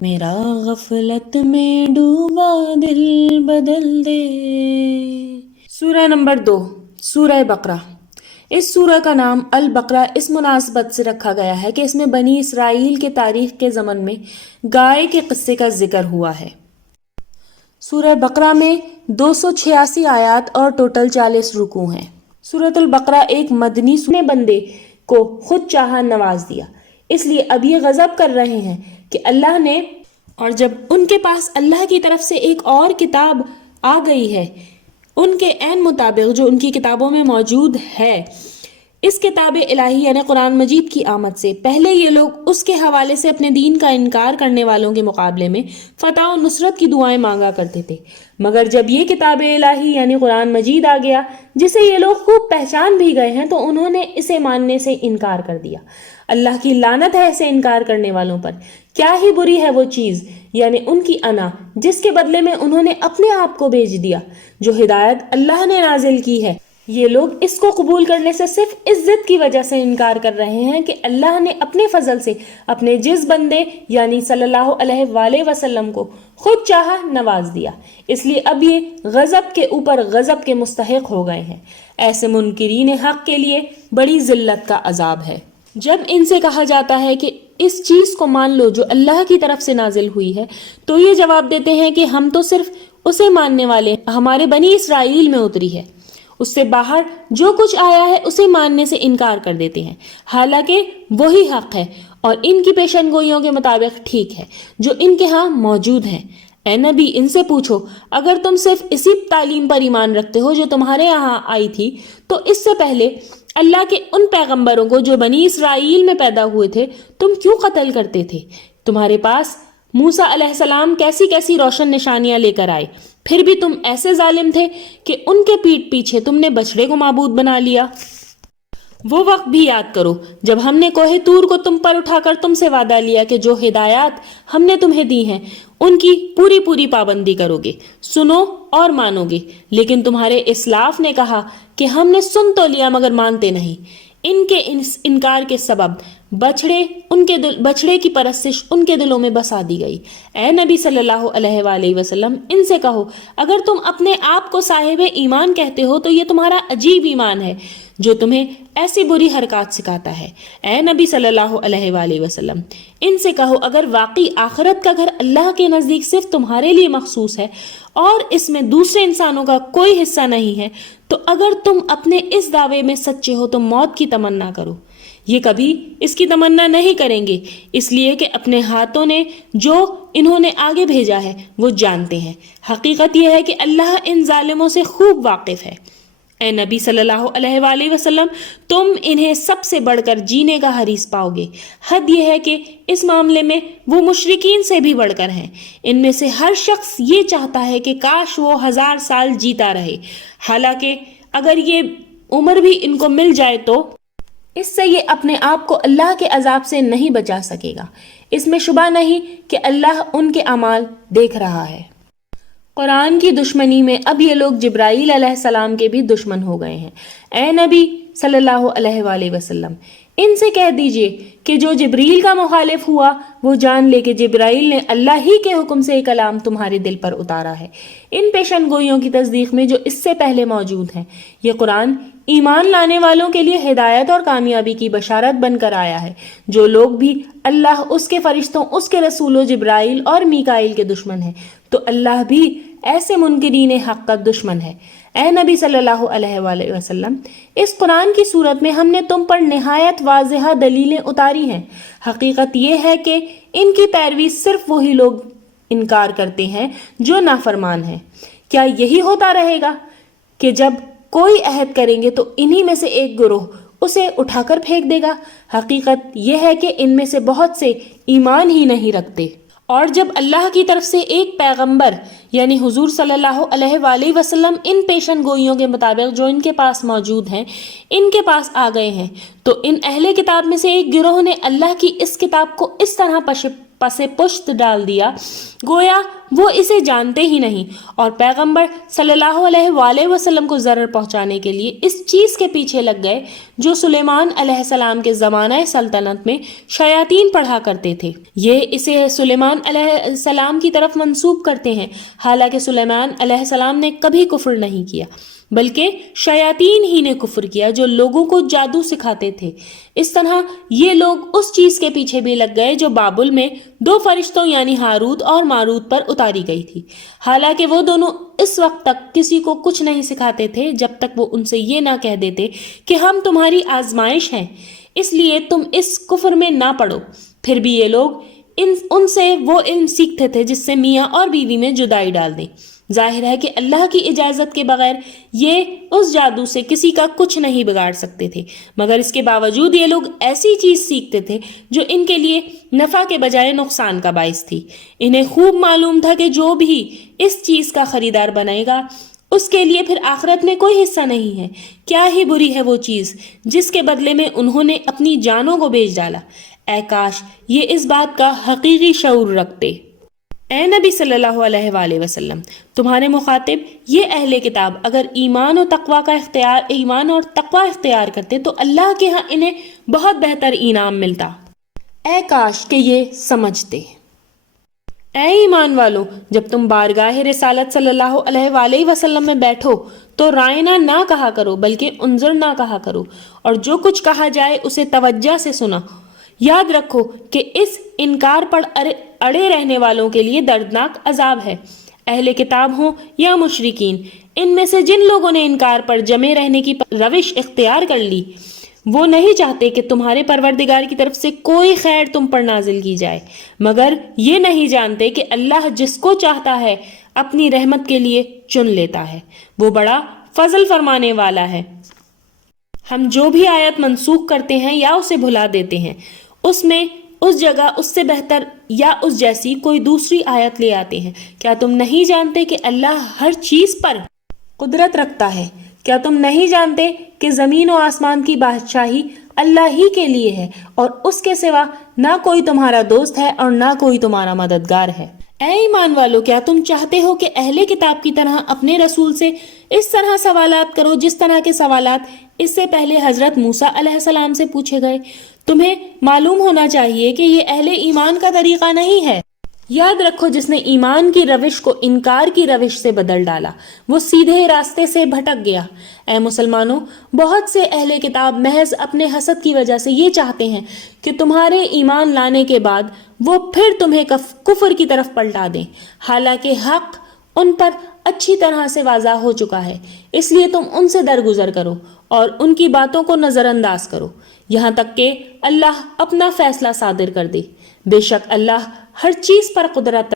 میرا غفلت میں ڈوبا دل بدل دے۔ سورہ نمبر 2، سورہ بقرہ۔ اس سورہ کا نام البقرہ اس مناسبت سے رکھا گیا ہے کہ اس میں بنی اسرائیل کے تاریخ کے زمن میں گائے کے قصے کا ذکر ہوا ہے۔ سورہ بقرہ میں 286 آیات اور ٹوٹل 40 رکوع ہیں۔ سورۃ البقرہ ایک مدنی سورہ بندے کو خود چاہا نواز دیا، اس لیے اب یہ غضب کر رہے ہیں کہ اللہ نے، اور جب ان کے پاس اللہ کی طرف سے ایک اور کتاب آ گئی ہے ان کے عین مطابق جو ان کی کتابوں میں موجود ہے، اس کتاب الہی یعنی قرآن مجید کی آمد سے پہلے یہ لوگ اس کے حوالے سے اپنے دین کا انکار کرنے والوں کے مقابلے میں فتح و نصرت کی دعائیں مانگا کرتے تھے، مگر جب یہ کتاب الہی یعنی قرآن مجید آ گیا جسے یہ لوگ خوب پہچان بھی گئے ہیں تو انہوں نے اسے ماننے سے انکار کر دیا۔ اللہ کی لعنت ہے ایسے انکار کرنے والوں پر۔ کیا ہی بری ہے وہ چیز یعنی ان کی انا جس کے بدلے میں انہوں نے اپنے آپ کو بیچ دیا، جو ہدایت اللہ نے نازل کی ہے۔ یہ لوگ اس کو قبول کرنے سے صرف اس ضد کی وجہ سے انکار کر رہے ہیں کہ اللہ نے اپنے فضل سے اپنے جس بندے یعنی صلی اللہ علیہ وآلہ وسلم کو خود چاہا نواز دیا، اس لیے اب یہ غضب کے اوپر غضب کے مستحق ہو گئے ہیں۔ ایسے منکرین حق کے لیے بڑی ذلت کا عذاب ہے۔ جب ان سے کہا جاتا ہے کہ اس چیز کو مان لو جو اللہ کی طرف سے نازل ہوئی ہے تو یہ جواب دیتے ہیں کہ ہم تو صرف اسے ماننے والے ہیں، ہمارے بنی اسرائیل میں اتری ہے، اس سے باہر جو کچھ آیا ہے اسے ماننے سے انکار کر دیتے ہیں، حالانکہ وہی حق ہے اور ان کی پیشن گوئیوں کے مطابق ٹھیک ہے جو ان کے ہاں موجود ہیں۔ اے نبی ان سے پوچھو اگر تم صرف اسی تعلیم پر ایمان رکھتے ہو جو تمہارے یہاں آئی تھی تو اس سے پہلے اللہ کے ان پیغمبروں کو جو بنی اسرائیل میں پیدا ہوئے تھے تم کیوں قتل کرتے تھے؟ تمہارے پاس موسیٰ علیہ السلام کیسی کیسی روشن نشانیاں لے کر آئے، پھر بھی تم ایسے ظالم تھے کہ ان کے پیٹ پیچھے تم نے بچڑے کو معبود بنا لیا۔ وہ وقت بھی یاد کرو جب ہم نے کوہ طور کو تم پر اٹھا کر تم سے وعدہ لیا کہ جو ہدایات ہم نے تمہیں دی ہیں ان کی پوری پوری پابندی کرو گے، سنو اور مانو گے، لیکن تمہارے اسلاف نے کہا کہ ہم نے سن تو لیا مگر مانتے نہیں۔ ان کے انکار کے سبب بچڑے کی پرستش ان کے دلوں میں بسا دی گئی۔ اے نبی صلی اللہ علیہ وآلہ وسلم ان سے کہو اگر تم اپنے آپ کو صاحب ایمان کہتے ہو تو یہ تمہارا عجیب ایمان ہے جو تمہیں ایسی بری حرکات سکھاتا ہے۔ اے نبی صلی اللہ علیہ وآلہ وسلم ان سے کہو اگر واقعی آخرت کا گھر اللہ کے نزدیک صرف تمہارے لیے مخصوص ہے اور اس میں دوسرے انسانوں کا کوئی حصہ نہیں ہے تو اگر تم اپنے اس دعوے میں سچے ہو تو موت کی تمنا کرو۔ یہ کبھی اس کی تمنا نہیں کریں گے اس لیے کہ اپنے ہاتھوں نے جو انہوں نے آگے بھیجا ہے وہ جانتے ہیں۔ حقیقت یہ ہے کہ اللہ ان ظالموں سے خوب واقف ہے۔ اے نبی صلی اللہ علیہ وآلہ وسلم تم انہیں سب سے بڑھ کر جینے کا حریص پاؤ گے۔ حد یہ ہے کہ اس معاملے میں وہ مشرکین سے بھی بڑھ کر ہیں۔ ان میں سے ہر شخص یہ چاہتا ہے کہ کاش وہ 1000 سال جیتا رہے، حالانکہ اگر یہ عمر بھی ان کو مل جائے تو اس سے یہ اپنے آپ کو اللہ کے عذاب سے نہیں بچا سکے گا۔ اس میں شبہ نہیں کہ اللہ ان کے اعمال دیکھ رہا ہے۔ قرآن کی دشمنی میں اب یہ لوگ جبرائیل علیہ السلام کے بھی دشمن ہو گئے ہیں۔ اے نبی صلی اللہ علیہ وآلہ وسلم ان سے کہہ دیجئے کہ جو جبریل کا مخالف ہوا وہ جان لے کہ جبرائیل نے اللہ ہی کے حکم سے یہ کلام تمہارے دل پر اتارا ہے۔ ان پیشن گوئیوں کی تصدیق میں جو اس سے پہلے موجود ہیں، یہ قرآن ایمان لانے والوں کے لیے ہدایت اور کامیابی کی بشارت بن کر آیا ہے۔ جو لوگ بھی اللہ، اس کے فرشتوں، اس کے رسولوں جبرائیل اور میکائیل کے دشمن ہیں تو اللہ بھی ایسے منکرین حق کا دشمن ہے۔ اے نبی صلی اللہ علیہ وآلہ وسلم اس قرآن کی صورت میں ہم نے تم پر نہایت واضح دلیلیں اتاری ہیں۔ حقیقت یہ ہے کہ ان کی پیروی صرف وہی لوگ انکار کرتے ہیں جو نافرمان ہیں۔ کیا یہی ہوتا رہے گا کہ جب کوئی عہد کریں گے تو انہی میں سے ایک گروہ اسے اٹھا کر پھینک دے گا؟ حقیقت یہ ہے کہ ان میں سے بہت سے ایمان ہی نہیں رکھتے۔ اور جب اللہ کی طرف سے ایک پیغمبر یعنی حضور صلی اللہ علیہ وآلہ وسلم ان پیشن گوئیوں کے مطابق جو ان کے پاس موجود ہیں ان کے پاس آ گئے ہیں تو ان اہل کتاب میں سے ایک گروہ نے اللہ کی اس کتاب کو اس طرح پس پشت ڈال دیا، گویا وہ اسے جانتے ہی نہیں، اور پیغمبر صلی اللہ علیہ وآلہ وسلم کو ضرر پہنچانے کے لیے اس چیز کے پیچھے لگ گئے جو سلیمان علیہ السلام کے زمانہ سلطنت میں شیاطین پڑھا کرتے تھے۔ یہ اسے سلیمان علیہ السلام کی طرف منسوب کرتے ہیں، حالانکہ سلیمان علیہ السلام نے کبھی کفر نہیں کیا، بلکہ شیاطین ہی نے کفر کیا جو لوگوں کو جادو سکھاتے تھے۔ اس طرح یہ لوگ اس چیز کے پیچھے بھی لگ گئے جو بابل میں دو فرشتوں یعنی ہاروت اور ماروت پر اتاری گئی تھی، حالانکہ وہ دونوں اس وقت تک کسی کو کچھ نہیں سکھاتے تھے جب تک وہ ان سے یہ نہ کہہ دیتے کہ ہم تمہاری آزمائش ہیں، اس لیے تم اس کفر میں نہ پڑو۔ پھر بھی یہ لوگ ان سے وہ علم سیکھتے تھے جس سے میاں اور بیوی میں جدائی ڈال دیں۔ ظاہر ہے کہ اللہ کی اجازت کے بغیر یہ اس جادو سے کسی کا کچھ نہیں بگاڑ سکتے تھے، مگر اس کے باوجود یہ لوگ ایسی چیز سیکھتے تھے جو ان کے لیے نفع کے بجائے نقصان کا باعث تھی۔ انہیں خوب معلوم تھا کہ جو بھی اس چیز کا خریدار بنے گا اس کے لیے پھر آخرت میں کوئی حصہ نہیں ہے۔ کیا ہی بری ہے وہ چیز جس کے بدلے میں انہوں نے اپنی جانوں کو بیچ ڈالا۔ اے کاش یہ اس بات کا حقیقی شعور رکھتے۔ اے نبی صلی اللہ علیہ وآلہ وسلم، تمہارے مخاطب یہ اہل کتاب اگر ایمان اور تقوی اختیار کرتے تو اللہ کے ہاں انہیں بہت بہتر انعام ملتا۔ اے کاش کہ یہ سمجھتے۔ اے ایمان والو، جب تم بارگاہ رسالت صلی اللہ علیہ وآلہ وسلم میں بیٹھو تو رائنا نہ کہا کرو بلکہ انظر نہ کہا کرو، اور جو کچھ کہا جائے اسے توجہ سے سنا۔ یاد رکھو کہ اس انکار پر اڑے رہنے والوں کے لیے دردناک عذاب ہے۔ اہل کتاب ہوں یا مشرکین، ان میں سے جن لوگوں نے انکار پر جمے رہنے کی روش اختیار کر لی، وہ نہیں چاہتے کہ تمہارے پروردگار کی طرف سے کوئی خیر تم پر نازل کی جائے، مگر یہ نہیں جانتے کہ اللہ جس کو چاہتا ہے اپنی رحمت کے لیے چن لیتا ہے، وہ بڑا فضل فرمانے والا ہے۔ ہم جو بھی آیت منسوخ کرتے ہیں یا اسے بھلا دیتے ہیں، اس میں اس جگہ اس سے بہتر یا اس جیسی کوئی دوسری آیت لے آتے ہیں۔ کیا تم نہیں جانتے کہ اللہ ہر چیز پر قدرت رکھتا ہے؟ کیا تم نہیں جانتے کہ زمین و آسمان کی بادشاہی اللہ ہی کے لیے ہے اور اس کے سوا نہ کوئی تمہارا دوست ہے اور نہ کوئی تمہارا مددگار ہے؟ اے ایمان والو، کیا تم چاہتے ہو کہ اہل کتاب کی طرح اپنے رسول سے اس طرح سوالات کرو جس طرح کے سوالات اس سے پہلے حضرت موسیٰ علیہ السلام سے پوچھے گئے؟ تمہیں معلوم ہونا چاہیے کہ یہ اہل ایمان کا طریقہ نہیں ہے۔ یاد رکھو، جس نے ایمان کی روش کو انکار کی روش سے بدل ڈالا وہ سیدھے راستے سے بھٹک گیا۔ اے مسلمانوں، بہت سے اہل کتاب محض اپنے حسد کی وجہ سے یہ چاہتے ہیں کہ تمہارے ایمان لانے کے بعد وہ پھر تمہیں کفر کی طرف پلٹا دیں، حالانکہ حق ان پر اچھی طرح سے واضح ہو چکا ہے۔ اس لیے تم ان سے درگزر کرو اور ان کی باتوں کو نظر انداز کرو یہاں تک کہ اللہ اپنا فیصلہ صادر کر دے۔ بے شک اللہ ہر چیز پر قدرت